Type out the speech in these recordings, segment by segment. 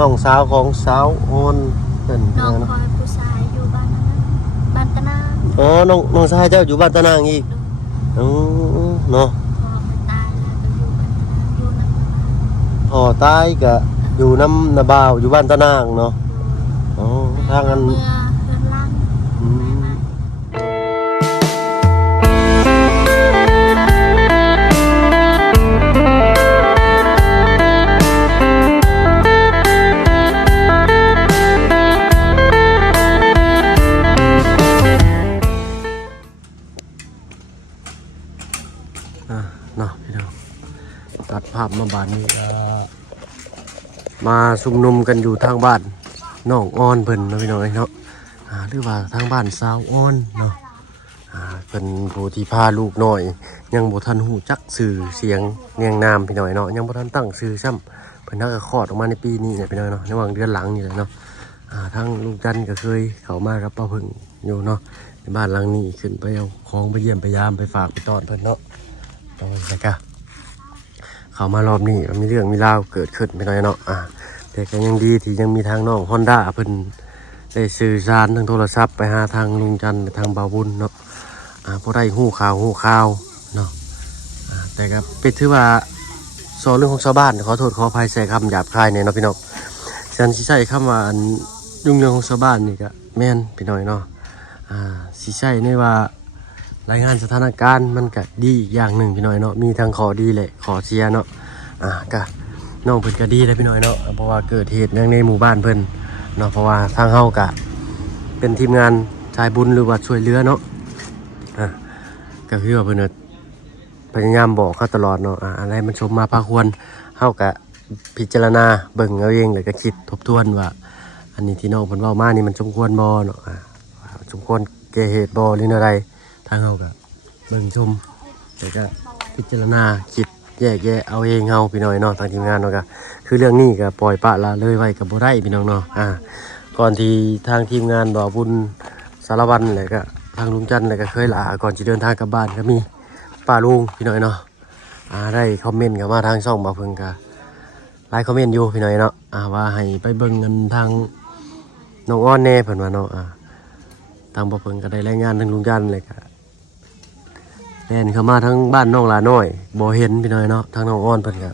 น้องสาวของสาวออนเป็น น้องคอยผู้ชายอยู่บ้านนั้นบ้านตะนาง อ๋อน้องชายเจ้าอยู่บ้านตะนางอีกอ๋อเนาะ พอไปตายแล้วก็อยู่บ้านตะนางอยู่นั่น พ่อตายก็อยู่น้ำนาบ่าวอยู่บ้านตะนางเนาะอ๋อทางนั้น เมื่อเพื่อนล่าง อืม แม่มา เนาะพี่น้องตัดภาพมาบ้านนี้มาชุมนุมกันอยู่ทางบ้านน้องอ้อนเพิ่นเนาะพี่น้องเนาะหรือว่าทางบ้านสาวอ้อนเนาะเพิ่นผู้ที่พาลูกน้อยยังบ่ทันฮู้จักชื่อเสียงเรียงนามพี่น้อยเนาะยังบ่ทันตั้งชื่อซ้ำเพิ่นน่าจะคลอดออกมาในปีนี้เนี่ยพี่น้อยเนาะในเดือนหลังนี่แหละเนาะทางลุงจันทร์ก็เคยเข้ามากับป้าเพิ่งอยู่เนาะในบ้านหลังนี้ขึ้นไปเอาของไปเยี่ยมไปยามไปฝากไปต้อนเพิ่นเนาะแล้วก็เข้ามารอบนี้มีเรื่องมีราวเกิดขึ้นไปหน่อยเนาะแต่ก็ยังดีที่ยังมีทางน้องฮอนด้าเพิ่นได้สื่อสารทางโทรศัพท์ไปหาทางลุงจันทร์ทางบ่าวบุญเนาะพอได้ฮู้ข่าวเนาะแต่ก็เป็นถือว่าสอนเรื่องของชาวบ้านขอโทษขออภัยใส่คำหยาบคายเนี่ยเนาะพี่น้องฉันสิใช้คำว่ายุ่งเรื่องของชาวบ้านนี่ก็แม่นพี่น้อยเนาะสิใช้ในว่ารายงานสถานการณ์มันก็ดีอย่างหนึ่งพี่น้อยเนาะมีทางขอดีเลยขอเสียเนาะก็น้องเพิ่นก็ดีเลยพี่น้อยเนาะเพราะว่าเกิดเหตุอย่างในหมู่บ้านเพิ่นเนาะเพราะว่าทางเฮาก็เป็นทีมงานชายบุญหรือว่าช่วยเหลือเนาะก็คือว่าเพิ่นพยายามบอกเขาตลอดเนาะอะไรมันชมมาพาควรเฮาก็พิจารณาเบิ่งเอาเองแล้วก็คิดทบทวนว่าอันนี้ที่น้องเพิ่นเว้ามานี่มันสมควรบ่เนาะสมควรแก่เหตุบ่หรืออะไรทางเฮาก็เบิ่งชมแต่ก็พิจารณาคิดแยกแยะเอาเองเฮาพี่น้อยเนาะทางทีมงานเนาะก็คือเรื่องนี้ก็ปล่อยปละละเลยไว้ก็บ่ได้พี่น้องเนาะก่อนที่ทางทีมงานบ่าวบุญสารวัตรแล้วก็ทางลุงจันทร์แล้วก็เคยลาก่อนสิเดินทางกลับบ้านก็มีป้าลุงพี่น้อยเนาะได้คอมเมนต์เข้ามาทางช่องบ่าวเพิ่งก็หลายคอมเมนต์อยู่พี่น้อยเนาะว่าให้ไปเบิ่งกันทางน้องอ้อนแน่เพิ่นว่าเนาะทางบ่าวเพิ่งก็ได้รายงานทางลุงจันทร์เลยก็แล่นเข้ามาทั้งบ้านน้องลาน้อยบ่เห็นพี่น้อยเนาะทางน้องอ้อนเพิ่นก็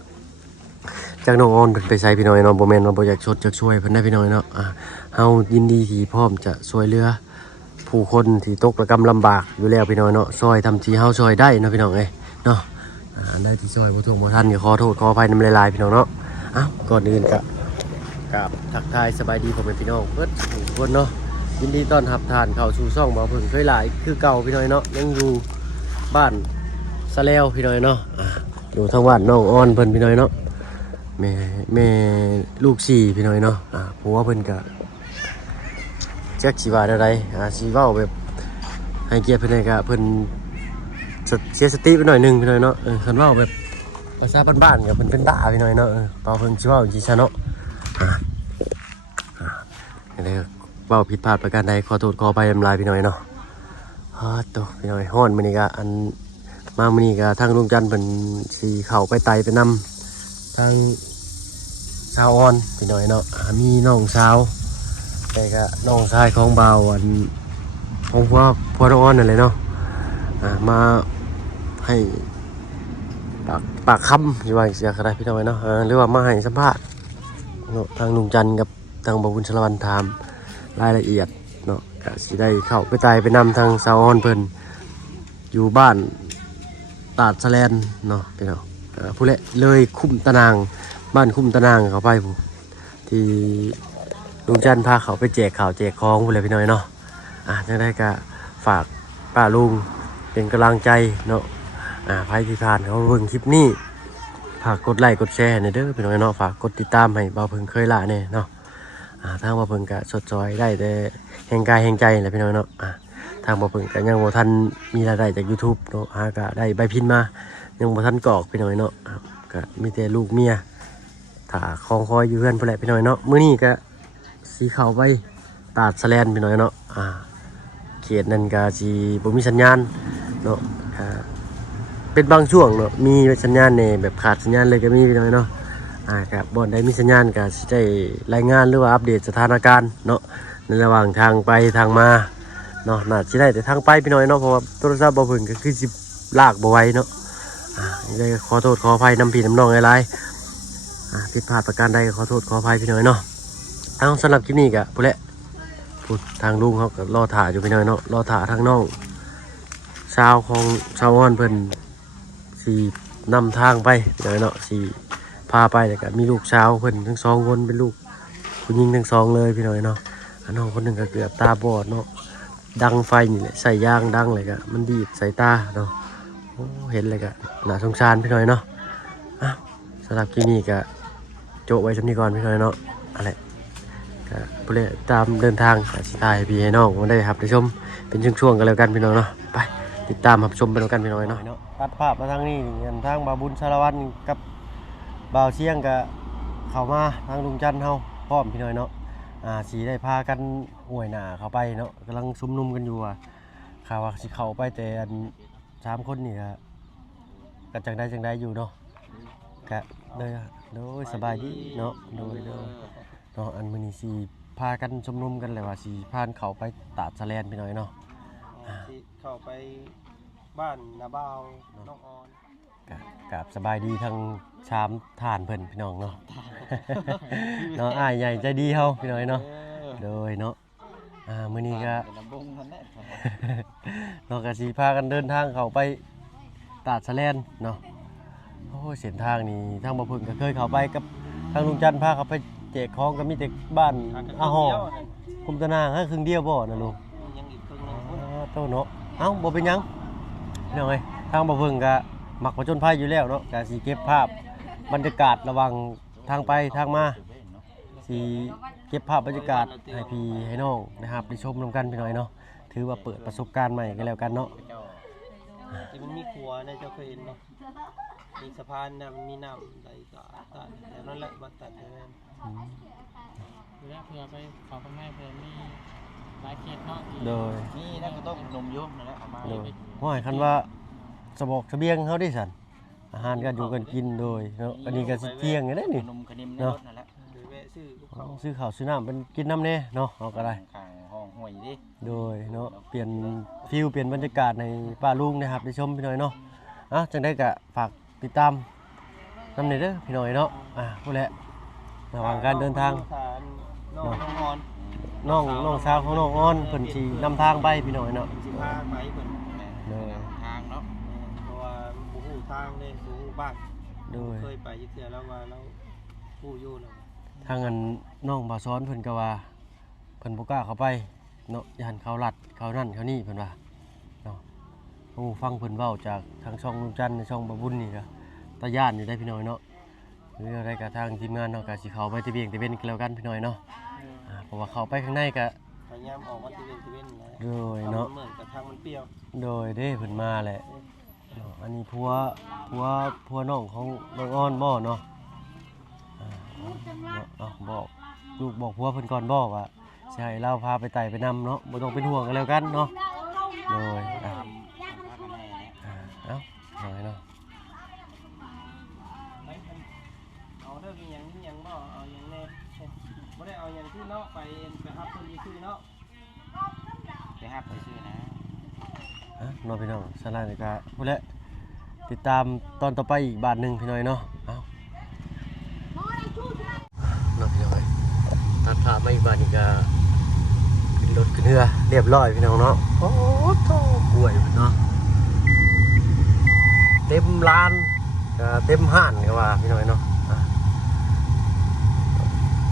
จากน้องอ้อนเพิ่นไปใส่พี่น้อยเนาะบ่แม่นว่าบ่อยากชดอยากช่วยเพิ่นได้พี่น้อยเนาะเฮายินดีที่พร้อมจะช่วยเหลือผู้คนที่ตกระกำลำบากอยู่แล้วพี่น้อยเนาะช่วยทำที่เฮาช่วยได้เนาะพี่น้องเอ้ยเนาะได้ที่ช่วยบ่ถูกบ่ทันก็ขอโทษขออภัยนำหลายๆพี่น้องเนาะก่อนอื่นก็กับทักทายสบายดีพ่อแม่พี่น้องเพิ่นทุกคนเนาะยินดีต้อนรับท่านเข้าสู่ช่องบ่าวเพิ่งเคยหลายคือเก่าพี่น้อยเนาะยังอยู่บ้านสะแล้วพี่น้อยเนาะอยู่ทางบ้านน้องอ้อนเพิ่นพี่น้อยเนาะแม่ลูก4พี่น้อยเนาะผัวเพิ่นก็จักสิว่าอะไรสิเว้าแบบให้เกียรติเพิ่นได้ก็เพิ่นเสียสติไปหน่อยนึงพี่น้อยเนาะเพิ่นเว้าแบบภาษาบ้านๆก็เพิ่นเป็นบ้าพี่น้อยเนาะเปล่าเพิ่นสิเว้าจริงๆซะเนาะได้เว้าผิดพลาดประการใดขอโทษขออภัยอำลายพี่น้อยเนาะตกพี่น้อยฮ้อนมื้อนี้ก็มามื้อนี้ก็ทางลุงจันทร์เพิ่นสิเข้าไปไต่ไปนำทางสาวอ่อนพี่น้อยเนาะมีน้องสาวแต่ก็น้องชายของบ่าวของพ่อน้องอ่อนนั่นแหละเนาะมาให้ปากคำอยู่ว่าเสียก็ได้พี่น้อยเนาะหรือว่ามาให้สัมภาษณ์เนาะทางลุงจันทร์กับทางบ่าวบุญชลวันถามรายละเอียดเนาะก็สิได้เข้าไปไต่ไปนำทางสาวอ่อนเพิ่นอยู่บ้านตาดสะแลนเนาะพี่น้องผู้เละเลยคุ้มตะนางบ้านคุ้มตะนางเขาไปผู้ที่ลุงจันทร์พาเขาไปแจกข่าวแจกของผู้เละพี่น้อยเนาะจังได้ก็ฝากป้าลุงเป็นกำลังใจเนาะใครที่ผ่านเขาเบิ่งคลิปนี้ฝากกดไลค์กดแชร์ในเด้อพี่น้อยเนาะฝากกดติดตามให้บ่าวเพิ่งเคยละเนี่ยเนาะทางบ่าวเพิ่งก็สดจอยได้แต่แห่งกายแห่งใจแหละพี่น้อยเนาะทางบ่าวเพิ่งก็ยังบ่ทันมีรายได้จาก YouTube เนาะก็ได้ใบพินมายังบ่ทันกรอกพี่น้อยเนาะก็มีแต่ลูกเมียถ้าคองคอยอยู่เพื่อนพุ่นแหละพี่น้อยเนาะมื้อนี้ก็สิเข้าไปตาดสะแลนพี่น้อยเนาะเขตนั้นก็สิบ่มีสัญญาณเนาะเป็นบางช่วงเนาะมีสัญญาณในแบบขาดสัญญาณเลยก็มีพี่น้อยเนาะ กับบอนได้มีสัญญาณก็สิได้รายงานหรือว่าอัปเดตสถานการณ์เนาะในระหว่างทางไปทางมาเนาะน่าสิได้แต่ทางไปพี่น้อยเนาะเพราะว่าโทรศัพท์บ่เพิ่นก็คือสิลากบ่ไหวเนาะได้ขอโทษขออภัยน้ำพี่น้ำน้องหลายๆผิดพลาดประการใดก็ขอโทษขออภัยพี่น้อยเนาะสำหรับคลิปนี้ก็พูดแหละพูดทางลุงเขาก็รอถ่าอยู่พี่น้อยเนาะรอถ่าทางน้องชาวของชาวอ้อนเพิ่นสินำทางไปเดี๋ยวเนาะสิพาไปแล้วก็มีลูกชาวเพิ่นทั้ง2คนเป็นลูกผู้หญิงทั้ง2เลยพี่น้อยเนาะน้องคนหนึงก็เกือบตาบอดเนาะดังไฟนี่แหละใส่ยางดังเลยก็มันดีดใส่ตาเนาะโอ้เห็นเลยก็น่าสงสารพี่น้อยเนาะสำหรับคลิปนี้ก็โจไว้ชมนี้ก่อนพี่น้อยเนาะอะไรก็ผู้เล่นตามเดินทางสิตายพี่ให้น้องมาได้ครับได้ชมเป็นช่วงๆกันแล้วกันพี่น้องเนาะไปติดตามรับชมไปแล้วกันพี่น้อยเนาะตัดภาพมาทางนี้ทางบาบุญสารวัตรกับบ่าวเชียงกับเข้ามาทางลุงจันทร์เฮาพร้อมพี่น้อยเนาะสีได้พากันห่วยหน้าเข้าไปเนาะกำลังซุ่มนุมกันอยู่ข่าวว่าสิเข้าไปแต่อัน3คนนี่ก็จังได้อยู่เนาะก็เลยโดยสบายดีเนาะโดยเนาะอันมื้อนี้สิพากันชุมนุมกันเลยว่าสิพานเข้าไปตาดสะแลนพี่น้อยเนาะสิเข้าไปบ้านนาบ่าวน้องออนกับสบายดีทั้งชามทานเพิ่นพี่น้องเนาะเนาะอ้ายใหญ่ใจดีเฮาพี่น้อยเนาะโดยเนาะมื้อนี้ก็เนาะก็สิพากันเดินทางเข้าไปตาดสะแลนเนาะโอ้เส้นทางนี้ทางบ่พึ่งก็เคยเข้าไปกับทางลุงจันทร์พาเขาไปแจกของก็มีแต่บ้านอาหอคุมตะนางครึ่งเดียวบ่นะลุงยังอีกครึ่งนึงโตเนาะบ่เป็นหยังพี่น้องเอ้ยทางบ่พึ่งก็มักผจญภัยอยู่แล้วเนาะก็สิเก็บภาพบรรยากาศระหว่างทางไปทางมาสิเก็บภาพบรรยากาศให้พี่ให้น้องนะครับได้ชมร่วมกันพี่น้อยเนาะถือว่าเปิดประสบการณ์ใหม่กันแล้วกันเนาะที่มันมีครัวในเจ้าเคยเห็นเนาะมีสะพานนะมันมีน้ำไหลต่อแต่นั่นแหละบัดตัดเลยเผื่อไปขอพ่อแม่เผื่อมีหลายเขตเนาะโดยนี่นั่นก็ต้องนมยุ่งนั่นแหละเอามาโดยห้อยคันว่าสบอกเสบียงเขาได้สั่นอาหารกันอยู่กันกินโดยเนาะอันนี้ก็สิเที่ยงไงนี่เนาะซื้อข้าวซื้อน้ำเป็นกินน้ำเนี่ยเนาะเอาก็ได้ข้างห้องห่วยดิโดยเนาะเปลี่ยนฟิลเปลี่ยนบรรยากาศในป่าลุงนะครับได้ชมพี่น้อยเนาะจังได้ก็ฝากติดตามนำเด้อพี่น้อยเนาะพูดแหละระหว่างการเดินทางน้องสาวของน้องออนเพิ่นสินำทางไปพี่น้อยเนาะสิพาไปเพิ่นทางเนาะเพราะว่าบ่ฮู้ทางเลยบ่ฮู้บ้านเคยไปยึดเทื่อแล้วว่าเราฮู้อยู่แล้วทางอันน้องบ่าวซ้อนเพิ่นก็ว่าเพิ่นบ่กล้าเข้าไปเนาะย่านเขาลัดเขานั่นเขานี่เพิ่นว่าเนาะฟังเพิ่นเว้าจากทางช่องลุงจันทร์ในช่องบ่บุญนี่ก็ตาย่านอยู่ได้พี่น้อยเนาะหรืออะไรก็ทางทีมงานเนาะก็สิเข้าไปตะเบียงตะเว้นกันแล้วกันพี่น้อยเนาะเพราะว่าเข้าไปข้างในก็พยายามออกมาตะเว้นแหละโดยเนาะเหมือนกับทางมันเปรี้ยวโดยเด้เพิ่นมาแหละอันนี้ผัวน้องของน้องอ้อนบ่เนาะบอกลูกบอกผัวเพิ่นก่อนบ่ว่าสิให้เราพาไปไต่ไปนำเนาะบ่ต้องเป็นห่วงกันแล้วกันเนาะโดยหน่อยเนาะเอาเด้อมีอย่างนี้ยังบ่เอาอย่างแน่บ่ได้เอาอย่างที่เนาะไปฮับคนซื่อเนาะไปฮับซื่อนะน้องพี่น้องสลายนี่ก็พูดแล้วติดตามตอนต่อไปอีกบาทนึงพี่น้อยเนาะน้องพี่น้อยตัดภาพมาอีกบาทนี่ก็ขึ้นรถขึ้นเรือเรียบร้อยพี่น้องเนาะโอ้โหกล้วยเนาะเต็มร้านเต็มห้านก็ว่าพี่น้อยเนาะ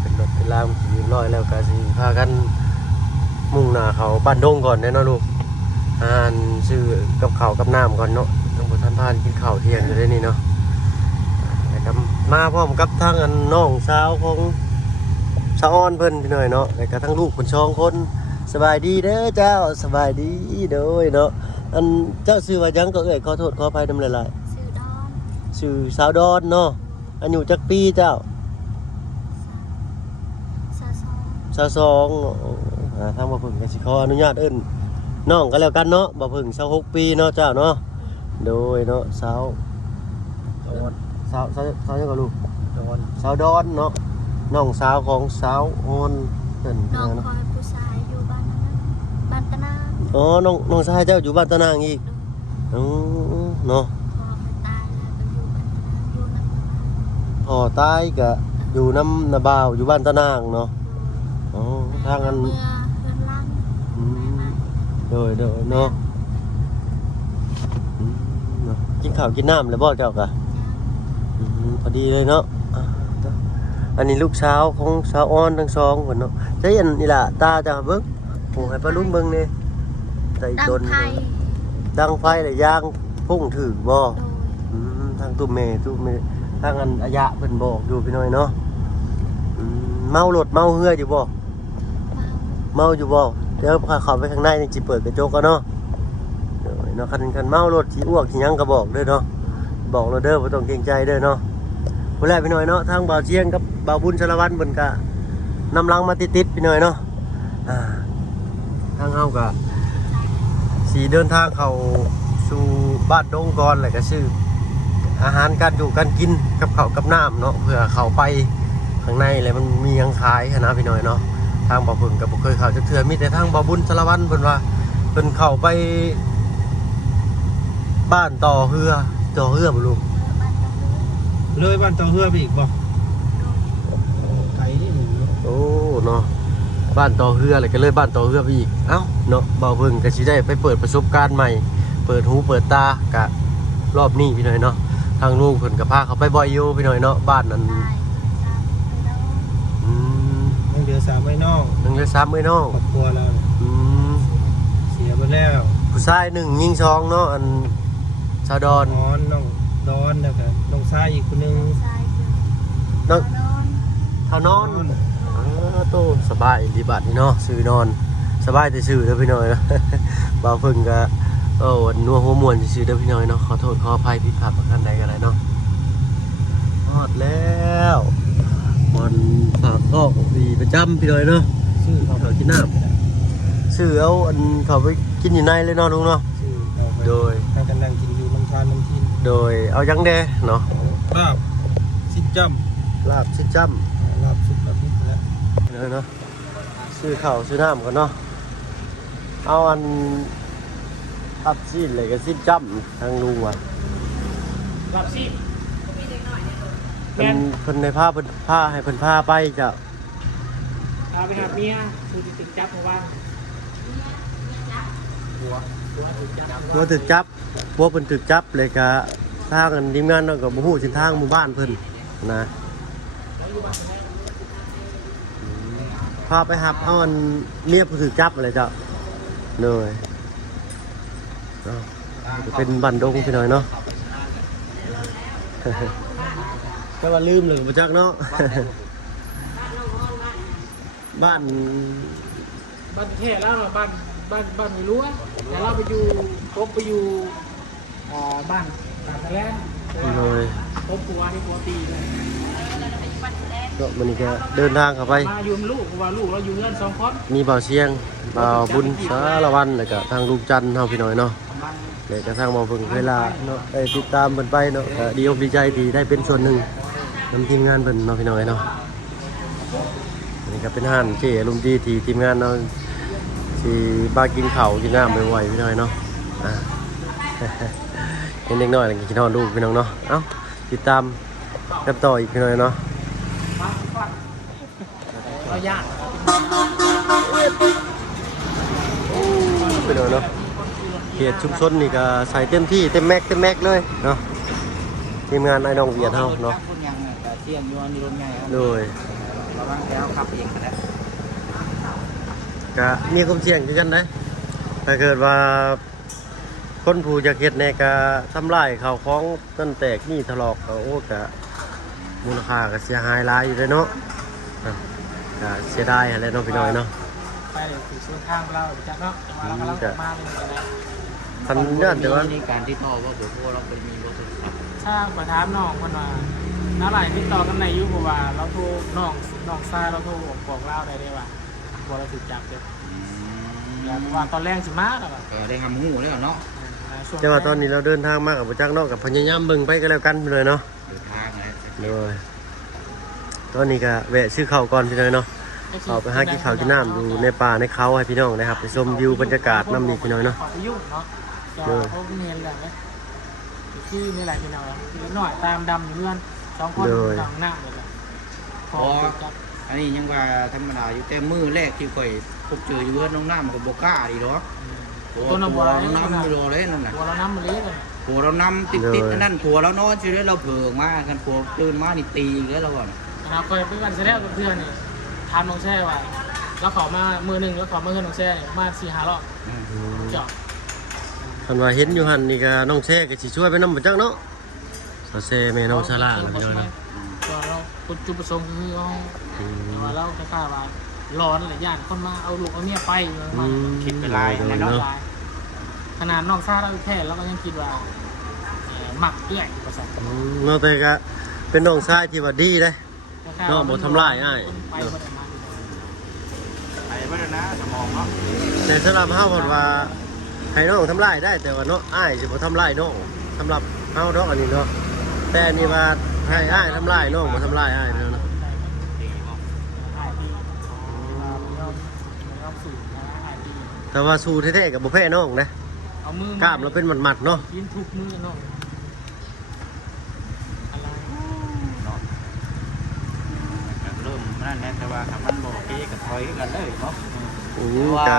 เป็นรถเป็นลามเรียบร้อยแล้วก็สิพากันมุ่งหน้าเขาบ้านดงก่อนเนาะลูกซื้อกับข้าวกับน้ำก่อนเนาะต้องท่านพานกินข้าวเที่ยงอยู่ได้นี่เนาะแล้วมาพร้อมกับทั้งน้องสาวของสาวอ้อนเพิ่นพี่น้อยเนาะแล้วก็ทั้งลูกคน2คนสบายดีเด้อเจ้าสบายดีเด้อเนาะเจ้าชื่อว่าหยังก็ขอโทษขออภัยนำหลายๆชื่อสาวดอนเนาะอายุจักปีเจ้า22ทางบ่พึ่งก็สิขออนุญาตเอิ้นน้องก็แล้วกันเนาะบ่พึ่ง26ปีเนาะเจ้าเนาะโดยเนาะสาวยังก็ลูก ดอน สาวดอนเนาะน้องสาวของสาวออนเพิ่น น้อง เนาะ คอยผู้ชายอยู่บ้านนั้นบ้านตะนาง อ๋อน้องชายเจ้าอยู่บ้านตะนางอีกอ๋อเนาะ พอไปตายแล้วก็อยู่บ้านตะนางอยู่นั่น พ่อตายก็อยู่น้ำนาบ่าวอยู่บ้านตะนางเนาะอ๋อทางนั้น เมื่อเพื่อนล่าง อืมโดยเนาะอืมเนาะกินข้าวกินน้ำแล้วบ่เจ้ากะอืมพอดีเลยเนาะอ่ะอันนี้ลูกสาวของสาวออนทั้งสองคนเนาะใช่อันนี่ล่ะตาจ้ะเบิ่งโอ้ให้ป้าลุงเบิ่งนี่ใจ ดัง จน ไทย ดังไฟเลยย่างพุ่งถือบ่ โดย ทางตุ้มเมทางอันอายะเพิ่นบอกอยู่พี่น้อยเนาะเมารถเมาเหืออยู่บ่เมาอยู่บ่เดี๋ยวพาเข้าไปข้างในนี่สิเปิดกระจกกันเนาะเดี๋ยวเนาะคันเมารถสิอ้วกสิหยังก็บอกเด้อเนาะบอกเราเด้อบ่ต้องเกรงใจเด้อเนาะผู้แรกพี่น้อยเนาะทางบ่าวเชียงกับบ่าวบุญสารวัตรเพิ่นก็นำหลังมาติดๆพี่น้อยเนาะทางเฮาก็สิเดินทางเข้าสู่บ้านดงก่อนแล้วก็ซื้ออาหารการอยู่การกินกับข้าวกับน้ำเนาะเพื่อเข้าไปข้างในเลยมันมีหยังขายนะพี่น้อยเนาะทางบ่าวเพิ่นก็บ่เคยเข้าจักเทื่อมีแต่ทางบ่าวบุญสารวัตรเพิ่นว่าเพิ่นเข้าไปบ้านต่อเฮือบ่ลูก เลยบ้านเต่อเฮือไปอีกบ่ไกลนี่หนู โอ้เนาะบ้านต่อเฮืออะไรก็เลยบ้านต่อเฮือไปอีกเอ้าเนาะบ่าวเพิ่นก็สิได้ไปเปิดประสบการณ์ใหม่เปิดหูเปิดตากะรอบนี้พี่น้อยเนาะทางลูกเพิ่นก็พาเขาไปบ่อยอยู่พี่น้อยเนาะบ้านนั้น ตายไปแล้ว อืม ยังเหลือสามไว้น้อง นึงเลย3มื้อน้อง ครอบครัวเรา อืม เสียไปแล้ว ผู้ชาย1ยิง2เนาะอันชาวดอน น้องดอนแล้วก็น้องชายอีกคนนึง ชายคือ น้อง นอน เท่านอนโตสบายดีบัดนี่เนาะซื้อนอนสบายแต่ซื้อเด้อพี่น้อยนะ บ่าวเพิ่นก็นัวหัวม่วนซื่อๆเด้อพี่น้อยเนาะขอโทษขออภัยผิดพลาดประการใดก็ได้เนาะฮอดแล้ววันฝากท้องดีประจำพี่น้อยเนาะ ชื่อเขา เขากินน้ำซื้อเอาอันเขาไปกินอยู่ในเลยเนาะลุงเนาะ ชื่อเขาไป โดย ทางกันนั่งกินอยู่น้ำชาน้ำกิน โดยเอายังเด้เนาะ ลาบซิดจ้ ลาบชิ้นจ้ ำลาบซุปลาบนิดแล้ว ำเลยเนาะซื้อข้าวซื้อน้ำก่อนเนาะเอาอันตัดสิ้นเลยก็สิ้นจ้ำทางลุงว่ะ รับสิ เพิ่นในผ้าเพิ่นผ้าให้เพิ่นผ้าไปจ้ะ เอาไปหาเมียคือจะติดจับเพราะว่าหัวติดจับ หัวถึกจับหัวเพิ่นถึกจับเลยก็ทางอันทีมงานเนาะก็บ่ฮู้เส้นทางหมู่บ้านเพิ่นนะพาไปหับเอาอันเมียผู้ถึกจับอะไรจ้ะเลยจะเป็นบันดงพี่น้อยเนาะ ก็ว่าลืมเลยมาจากเนาะ บ้าน บ้านเทศแล้วบ้านไม่รู้แต่เราไปอยู่พบไปอยู่บ้านตะแลน เลย พบปัวนี่ปัวตีเลย ก็มันนี่ก็เดินทางเข้าไป มาอยู่ลูกเพราะว่าลูกเราอยู่เงิน2 คน มีเบาเสียงเบาบุญสารวันแล้วก็ทางลูกจันทร์เฮาพี่น้อยเนาะเดี๋ยวก็ทางเบาเพิ่งเวลาเนาะได้ติดตามเพิ่นไปเนาะก็ดีอกดีใจที่ได้เป็นส่วนหนึ่งนำทีมงานเพิ่นเนาะพี่น้อยเนาะอันนี้ก็เป็นห้านเจ๊ลุมดีที่ทีมงานเนาะที่บ้ากินข้าวกินน้ำบ่อยๆพี่น้อยเนาะอ่า เห็นเด็กน้อยแล้วก็กินฮอดลูกพี่น้องเนาะเอ้าติดตามกันต่ออีกพี่น้อยเนาะ เราญาติ ไปเลยเนาะเขตชุมชนนี่ก็ใส่เต็มที่เต็มแม็กเลยเนาะทีมงานไอ้น้องเวียดเฮาเนาะ คนยังเที่ยงอยู่มีรถไงครับ โดย ระวังแล้วขับเองนะ ก็มีความเสี่ยงคือกันได้ถ้าเกิดว่าคนผู้จะเฮ็ดเนี่ยก็ทำลายข้าวของต้นแตกนี่ถลอกก็โอ้ก็มูลค่าก็เสียหายหลายอยู่เลยเนาะก็เสียดายอะไรเนาะพี่น้อยเนาะ ไปเลยถึงช่วงข้างเราจะเนาะเรากำลังจะมาเป็นอะไร ทันยานแต่ว่า ในการที่ต่อว่าเดี๋ยวพวกเราเป็นมีรถโทรศัพท์ ถ้าประทามน้องคนว่าน้าไหลติดต่อกันในยุคเพราะว่าเราโทรน้องทรายเราโทรบอกเล่าได้ว่าบอกเราถูกจับเลยอย่างว่าตอนแรกสิมาแล้ว ก็ได้ทำหูแล้วเนาะ แต่ว่าตอนนี้เราเดินทางมากับประจักษ์เนาะกับพยายามเบิ่งไปก็แล้วกันไปเลยเนาะ เดินทางเลย เลย ตอนนี้ก็แวะซื้อข้าวก่อนพี่น้อยเนาะเอาไปหากินข้าวกินน้ำอยู่ในป่าในเขาให้พี่น้องนะครับไปชมวิวบรรยากาศน้ำนี่พี่น้อยเนาะ ขอไปยุ่งเนาะจะเขาเรียนแบบนี้ที่นี่แหละพี่น้องนิดหน่อยตามดำอยู่เรื่อน2 คนหลังหน้าเลยแหละพอจับ อันนี้ยังว่าธรรมดาอยู่แต่มือแรกที่ข่อยพบเจออยู่เพื่อนน้องน้ำกับโบก้าดีหรอตัวน้ำไม่รอเลยนั่นน่ะ ตัวเราน้ำมันเละเลย ผัวเรานำติดนั่นผัวเรานอนชีวิตเราเผิงมากันผัวตื่นมานี่ตีแล้วเราก่อน นะครับเคยไปกันเสร็จแล้วกับเพื่อนนี่ทานน้องแช่ไว้แล้วขอมามือหนึ่งแล้วขอมาเพื่อนน้องแช่มา4-5 รอบเจาะ คันว่าเห็นอยู่หั่นนี่ก็น้องแซ่ก็สิช่วยไปนำบ่จักเนาะซาเซ่แม่น้องซาร่าล่ะพี่น้อยเนาะ ตัวเราจุดประสงค์คือเอาว่าเราจะกล้าว่าร้อนหรือญาติคนมาเอาลูกเอาเมียไปมาคิดเป็นลายในน้องลายขนาดนอกซาเราแค่แล้วก็ยังคิดว่าหมักเอื้อยประสาท เนาะแต่ก็เป็นน้องชายที่ว่าดีเด้เนาะบ่ทำร้ายอ้าย ไปบ่ได้มา ไอ้บ้านนะสมองเนาะ แต่สำหรับเฮาเพิ่นว่าให้น้องทำร้ายได้แต่ว่าเนาะอ้ายสิบ่ทำร้ายน้องสำหรับเฮาดอกอันนี้เนาะแต่อันนี้ว่าให้อ้ายทำร้ายน้องบ่ทำร้ายอ้ายเนาะ แต่ว่าสู้แท้ๆกับบุฟเฟ่น้องนะ เอามือก ล้ามเราเป็นหมัดๆเนาะ กินทุกมือน้องอะไร เนาะเริ่มนั่นแหละแต่ว่าทำมันโบกี้กับถอยกันเลยเนาะ ว่า จะ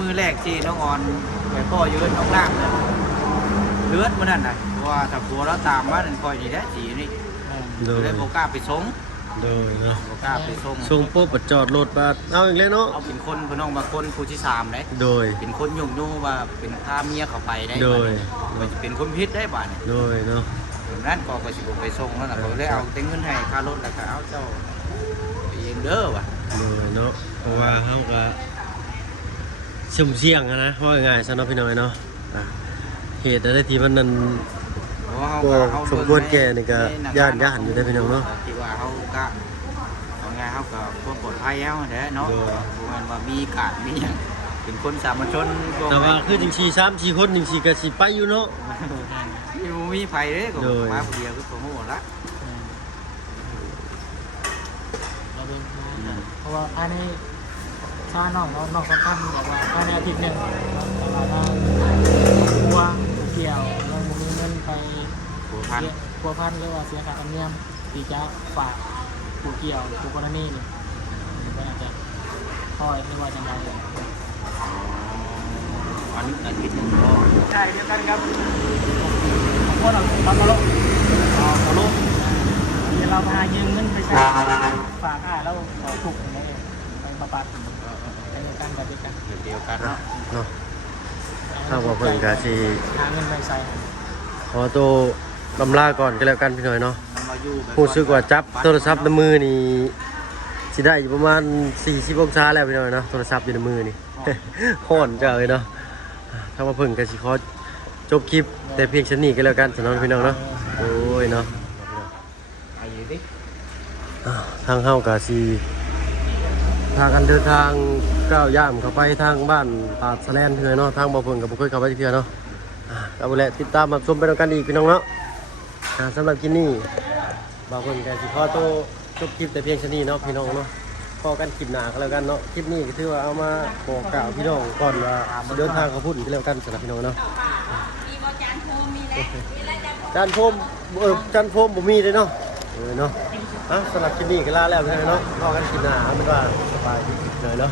มือแรกที่น้องออนไปพ่อยืนน้องล่างเนี่ยเลือดมันนั่นน่ะว่าถ้าผัวเราตามมานั่นคอยนี่แหละสีนี่ โดย เลยโบก้าไปส่ง โดยเนาะ โบก้าไปส่ง ส่งปุ๊บก็จอดรถมาเอาอีกแล้วเนาะ เอาเป็นคนพี่น้องมาคนผู้ที่3ได้ โดย เป็นคนยุ่งยุ่งว่าเป็นพาเมียเขาไปได้ โดย มันจะเป็นคนพิษได้บ้าน โดยเนาะ นั่นก็สิบไปส่งแล้วนะเขาเลยเอาเต็งเงินให้ค่ารถแล้วก็เอาเจ้าไปเองเด้อว่ะ โดยเนาะเพราะว่าเขาก็สุ่มเสี่ยงอะนะว่าง่ายซะเนาะพี่น้อยเนาะอ่ะเหตุอะไรที่มันนั่น ก็สมควรแก่นี่ก็ย่านอยู่ได้พี่น้องเนาะ ที่ว่าเขาก็เอาไงเขาก็ควรปลอดภัยแล้วเด้อเนาะมันว่ามีการมีอย่างเป็นคนสามัญชน แต่ว่าคือจริงๆ3-4 คนจริงๆก็สิไปอยู่เนาะ มีไฟเด้ก็ โดย มาผู้เดียวก็โหดละ เราเป็นเพราะว่าภายในชาน้องสำคัญแบบว่าภายในอาทิตย์หนึ่งเราถ้าวัวเกี่ยวเรามีเงินไป ผัวพัน พัวพันหรือว่าเสียค่าธรรมเนียมที่จะฝากผู้เกี่ยวผู้กรณีนี่ก็อาจจะคอยไม่ว่าจะไงเลย อันนี้อาทิตย์นึงก็ ใช่เดียวกันครับของพวกเราตอนมาลงมาลงเดี๋ยวเราพายืมเงินไปใช้ฝากแล้วถูกอย่างนี้ไปบำบัดไปเดียวกันแบบเดียวกัน เดียวกันเนาะ เนาะถ้าว่าเพิ่นก็สิ หาเงินไปใส่ ขอตัวลำลาก่อนก็แล้วกันพี่น้อยเนาะ มันมาอยู่แบบ รู้สึกว่าจับโทรศัพท์ในมือนี่สิได้อยู่ประมาณ40 องศาแล้วพี่น้อยเนาะโทรศัพท์อยู่ในมือนี่ ฮ้อนจังเลยเนาะถ้าว่าเพิ่นก็สิขอจบคลิปแต่เพียงเช่นนี้ก็แล้วกันสำหรับพี่น้องเนาะโอ้ยเนาะ ไอ้ดิ ทางเฮาก็สิพากันเดินทางก้าวย่ามเข้าไปทางบ้านตาดสะแลนเทื่อเนาะทางบ่เพิ่นก็บ่เคยเข้าไปเทื่อเนาะก็บ่แลติดตามรับชมไปด้วยกันอีกพี่น้องเนาะสำหรับคลิปนี้บ่าวเพิ่นก็สิขอตัวจบคลิปแต่เพียงเช่นนี้เนาะพี่น้องเนาะพอกันคลิปหน้าก็แล้วกันเนาะคลิปนี้ก็ถือว่าเอามาบอกกล่าวพี่น้องก่อนว่าเดินทางเข้าพุ่นก็แล้วกันสำหรับพี่น้องเนาะจานโฟมจานโฟมบ่มีเลยเนาะเนาะสำหรับคลิปนี้ก็ลาแล้วพี่น้องเนาะพอกันคลิปหน้าเอาเป็นว่าสบายดีเลยเนาะ